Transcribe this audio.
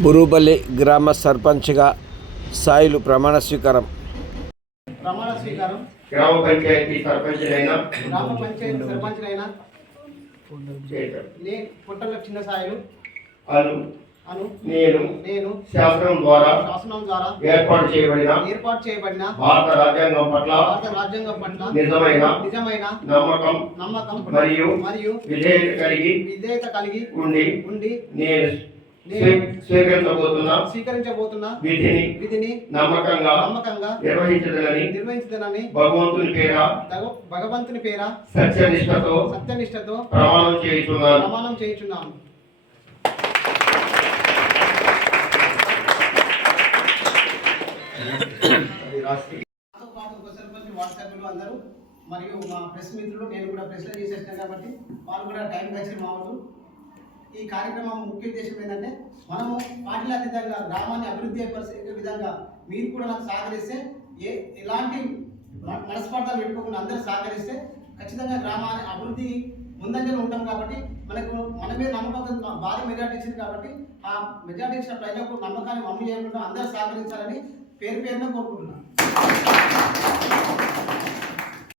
బురుబలి గ్రామ సర్పంచ్గా సాయిలు ప్రమాణ స్వీకారం. ప్రమాణ స్వీకారం. గ్రామ పంచాయతీ సర్పంచులైన గ్రామ పంచాయతీ సర్పంచ్నైన చేశారు. నే పుట్టల చిన్న సాయిలు. అను అను నేను నేను శాసనం ద్వారా శాసనం ద్వారా ఏర్పాటు చేయబడిన ఏర్పాటు చేయబడిన భారత రాజ్యాంగం పట్ల భారత రాజ్యాంగం పట్ల నిజమైన నిజమైన నమ్మకం నమ్మకం మరియు మరియు విధేయత కలిగి విధేయత కలిగి ఉండి ఉండి నేను స్వీకరించబోతున్న స్వీకరించబోతున్న. విధిని విధిని నమ్మకంగా నమ్మకంగా నిర్వహించదనని నిర్వహించదనని భగవంతుని పేర భగ- భగవంతుని పేర సత్యనిష్టతో సత్యనిష్టతో ప్రమాణం చేయుచున్నాను. ప్రమాణం చేయుచున్నాను. సభ్యులు అందరూ మరియు మా ప్రెస్ మిత్రులు నేను కూడా ప్రెస్లో చేసేసాను కాబట్టి వాళ్ళు కూడా టైం వచ్చి మా వాళ్ళు ఈ కార్యక్రమం ముఖ్య ఉద్దేశం ఏంటంటే మనము పార్టీల అతీతంగా గ్రామాన్ని అభివృద్ధి పరిచే విధంగా మీరు కూడా నాకు సహకరిస్తే ఏ ఎలాంటి మనస్పర్ధలు పెట్టుకోకుండా అందరూ సహకరిస్తే ఖచ్చితంగా గ్రామాన్ని అభివృద్ధి ముందంజలో ఉంటాం కాబట్టి మనకు మన మీద నమ్మకం భారీ మెజార్టీ ఇచ్చింది కాబట్టి ఆ మెజార్టీ ఇచ్చిన ప్రజలకు నమ్మకాన్ని అమలు చేయకుండా అందరూ సహకరించాలని పేరు పేరున కోరుకుంటున్నాను.